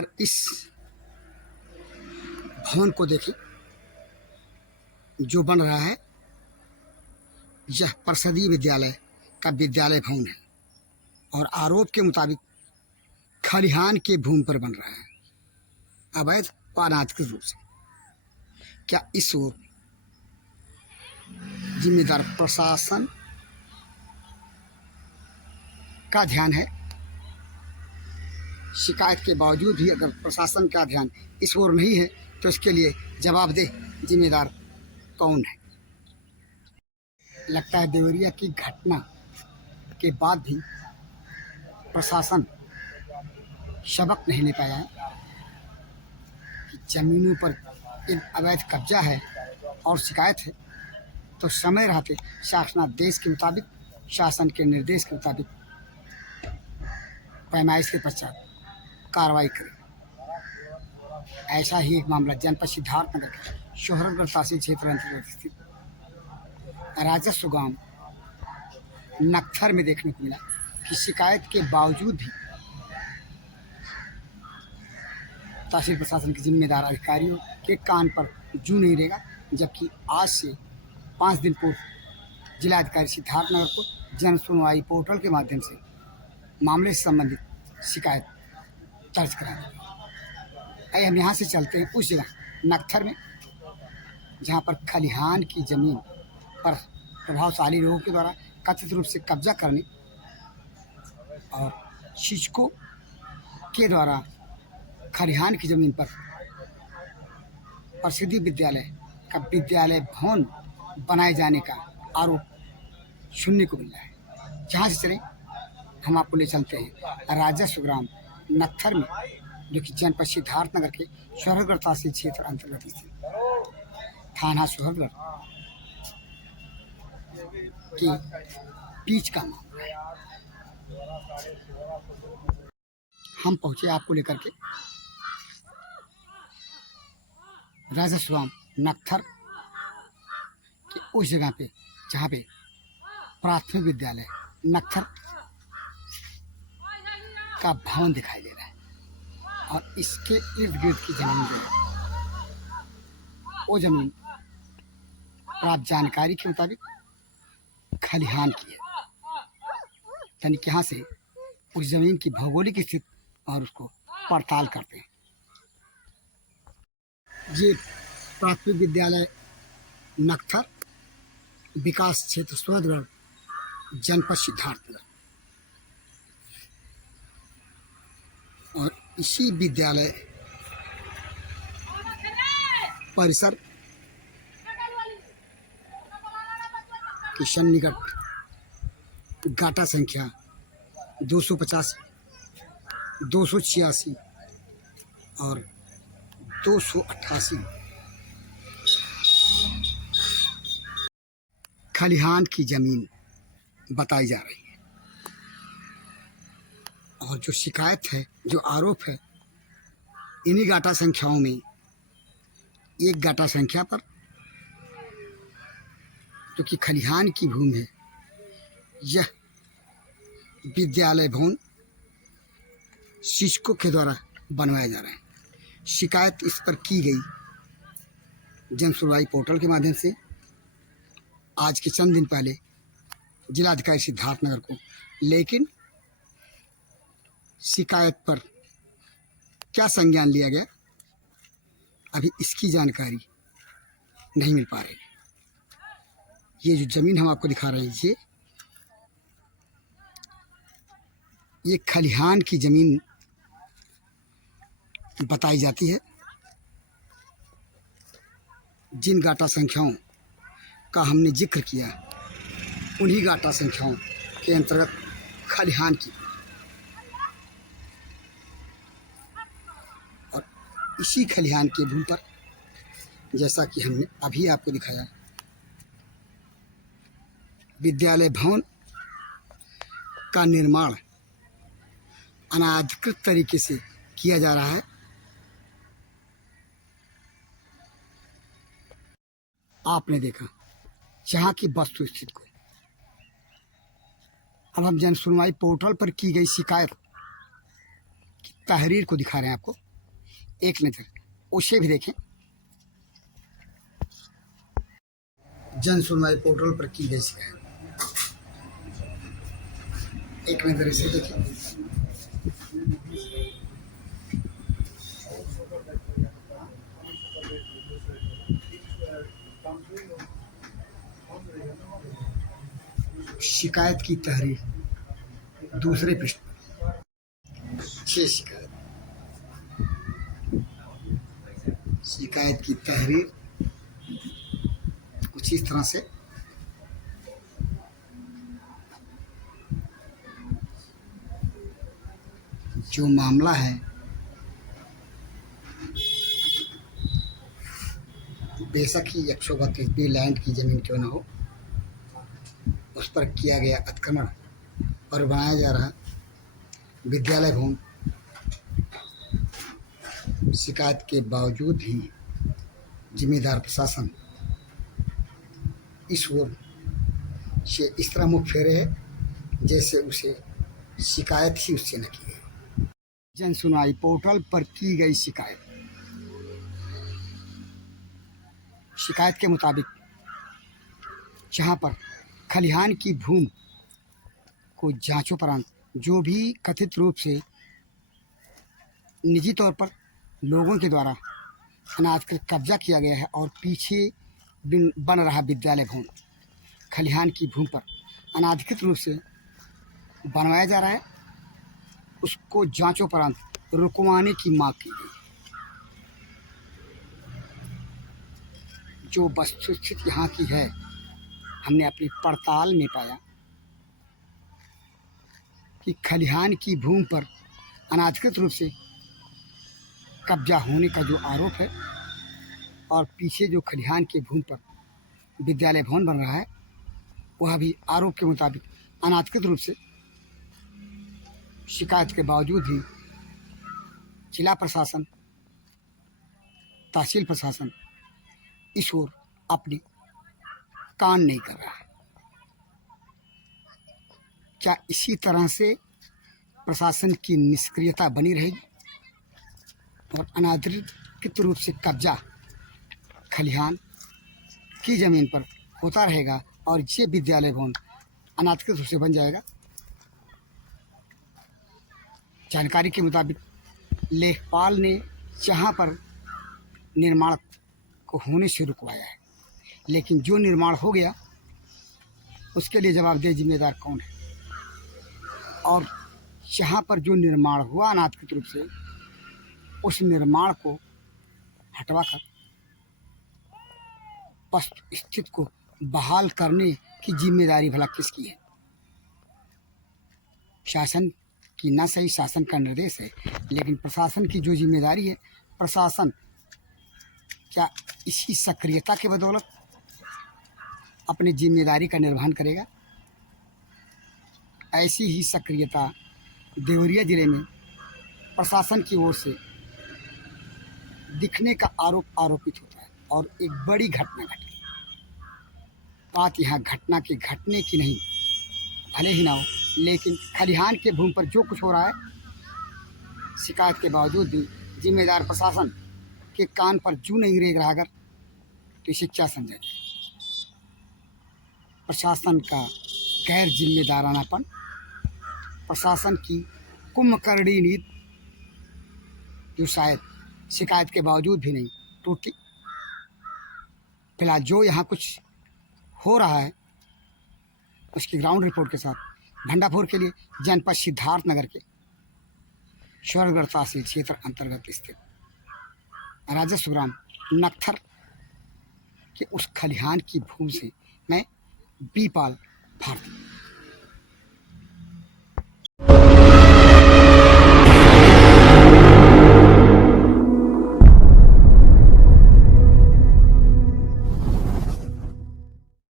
नमस्कार। इस भवन को देखें जो बन रहा है, यह परिषदीय विद्यालय का विद्यालय भवन है और आरोप के मुताबिक खलिहान के भूमि पर बन रहा है अवैध व अनाधिकृत रूप से। क्या इस ओर जिम्मेदार प्रशासन का ध्यान है? शिकायत के बावजूद भी अगर प्रशासन का ध्यान इस ओर नहीं है तो इसके लिए जवाबदेह जिम्मेदार कौन है? लगता है देवरिया की घटना के बाद भी प्रशासन सबक नहीं ले पाया है कि जमीनों पर एक अवैध कब्जा है और शिकायत है तो समय रहते शासनादेश के मुताबिक, शासन के निर्देश के मुताबिक पैमाइश के पश्चात कार्रवाई करें। ऐसा ही एक मामला जनपद सिद्धार्थनगर के शोहरतगढ़ तहसील क्षेत्र अंतर्गत स्थित राजस्व गांव नक्थर में देखने को मिला कि शिकायत के बावजूद भी तहसील प्रशासन के जिम्मेदार अधिकारियों के कान पर जू नहीं रहेगा, जबकि आज से 5 दिन पूर्व जिलाधिकारी सिद्धार्थनगर को जन सुनवाई पोर्टल के माध्यम से मामले से संबंधित शिकायत दर्ज करा दी। आइए हम यहाँ से चलते हैं उस जगह नक्थर में जहाँ पर खलिहान की जमीन पर प्रभावशाली लोगों के द्वारा कथित रूप से कब्जा करने और शिक्षकों के द्वारा खलिहान की जमीन पर परिषदीय विद्यालय का विद्यालय भवन बनाए जाने का आरोप सुनने को मिल रहा है। जहाँ से चले हम आपको ले चलते हैं राजस्व ग्राम नक्थर में, जो कि जनपद सिद्धार्थनगर के शोहरतगढ़ तहसील क्षेत्र अंतर्गत स्थित थाना शोहरतगढ़ की बीच का मामला है। हम पहुंचे आपको लेकर के राजस्व ग्राम नक्थर की उस जगह पे जहाँ पे प्राथमिक विद्यालय नक्थर का भवन दिखाई दे रहा है और इसके इर्द गिर्द की जमीन जो है वो जमीन प्राप्त जानकारी के मुताबिक खलिहान की है। यानी कि यहाँ से उस जमीन की भौगोलिक स्थिति और उसको पड़ताल करते हैं। ये प्राथमिक विद्यालय नक्थर विकास क्षेत्र शोहरतगढ़ जनपद सिद्धार्थनगर और इसी विद्यालय परिसर के सन्निकट गाटा संख्या 285, 286 और 288 खलिहान की जमीन बताई जा रही है और जो शिकायत है, जो आरोप है, इन्हीं गाटा संख्याओं में एक गाटा संख्या पर जो कि खलिहान की भूमि है, यह विद्यालय भवन शिक्षकों के द्वारा बनवाया जा रहा है। शिकायत इस पर की गई जन सुनवाई पोर्टल के माध्यम से आज के चंद दिन पहले जिलाधिकारी सिद्धार्थनगर को, लेकिन शिकायत पर क्या संज्ञान लिया गया अभी इसकी जानकारी नहीं मिल पा रही। ये जो जमीन हम आपको दिखा रहे हैं, ये खलिहान की जमीन बताई जाती है। जिन गाटा संख्याओं का हमने जिक्र किया, उन्हीं गाटा संख्याओं के अंतर्गत खलिहान की और इसी खलिहान के भूमि पर, जैसा कि हमने अभी आपको दिखाया, विद्यालय भवन का निर्माण अनाधिकृत तरीके से किया जा रहा है। आपने देखा जहाँ की वस्तु स्थिति को। अब हम जन सुनवाई पोर्टल पर की गई शिकायत की तहरीर को दिखा रहे हैं आपको। एक नज़र उसे भी देखें। जन सुनवाई पोर्टल पर की गई शिकायत, एक नज़र इसे देखें। शिकायत की तहरीर दूसरे पृष्ठ पर। 6 शिकायत की तहरीर कुछ इस तरह से। जो मामला है बेशक ही 132 लैंड की जमीन क्यों न हो, उस पर किया गया अतिक्रमण और बनाया जा रहा विद्यालय भवन, शिकायत के बावजूद भी जिम्मेदार प्रशासन इस ओर से इस तरह मुख फेरे है जैसे उसे शिकायत ही उससे न की गई। जन सुनवाई पोर्टल पर की गई शिकायत। शिकायत के मुताबिक जहाँ पर खलिहान की भूमि को जांचोपरांत जो भी कथित रूप से निजी तौर पर लोगों के द्वारा अनाधिकृत कब्जा किया गया है और पीछे बन रहा विद्यालय भवन खलिहान की भूमि पर अनाधिकृत रूप से बनवाया जा रहा है, उसको जांचोपरांत रुकवाने की मांग की गई। जो वस्तुस्थिति यहाँ की है, हमने अपनी पड़ताल में पाया कि खलिहान की भूमि पर अनाधिकृत रूप से कब्जा होने का जो आरोप है और पीछे जो खलिहान के भूमि पर विद्यालय भवन बन रहा है, वह भी आरोप के मुताबिक अनाधिकृत रूप से। शिकायत के बावजूद भी जिला प्रशासन, तहसील प्रशासन इस ओर अपनी कान नहीं कर रहा है। क्या इसी तरह से प्रशासन की निष्क्रियता बनी रहेगी और अनाधिकृत रूप से कब्जा खलिहान की ज़मीन पर होता रहेगा और ये विद्यालय भवन अनाधिकृत रूप से बन जाएगा? जानकारी के मुताबिक लेखपाल ने जहाँ पर निर्माण को होने से रुकवाया है, लेकिन जो निर्माण हो गया उसके लिए जवाबदेह जिम्मेदार कौन है? और जहाँ पर जो निर्माण हुआ अनाधिकृत रूप से, उस निर्माण को हटवाकर वस्तु स्थिति को बहाल करने की जिम्मेदारी भला किसकी है? शासन की न सही शासन का निर्देश है, लेकिन प्रशासन की जो जिम्मेदारी है, प्रशासन क्या इसी सक्रियता के बदौलत अपनी जिम्मेदारी का निर्वहन करेगा? ऐसी ही सक्रियता देवरिया जिले में प्रशासन की ओर से दिखने का आरोपित होता है और एक बड़ी घटना घट गई। बात यहाँ घटना के घटने की नहीं, भले ही ना हो, लेकिन खलिहान के भूमि पर जो कुछ हो रहा है, शिकायत के बावजूद भी जिम्मेदार प्रशासन के कान पर जू नहीं रेंग रहा अगर, तो इसे क्या समझा जाए? प्रशासन का गैर जिम्मेदारानापन, प्रशासन की कुंभकर्णी नीति जो शायद शिकायत के बावजूद भी नहीं टूटी। फिलहाल जो यहाँ कुछ हो रहा है उसकी ग्राउंड रिपोर्ट के साथ भंडापुर के लिए जनपद सिद्धार्थनगर के स्वर्गगढ़ तहसील क्षेत्र अंतर्गत स्थित राजस्व ग्राम नक्थर के उस खलिहान की भूमि से मैं बीपाल भारती।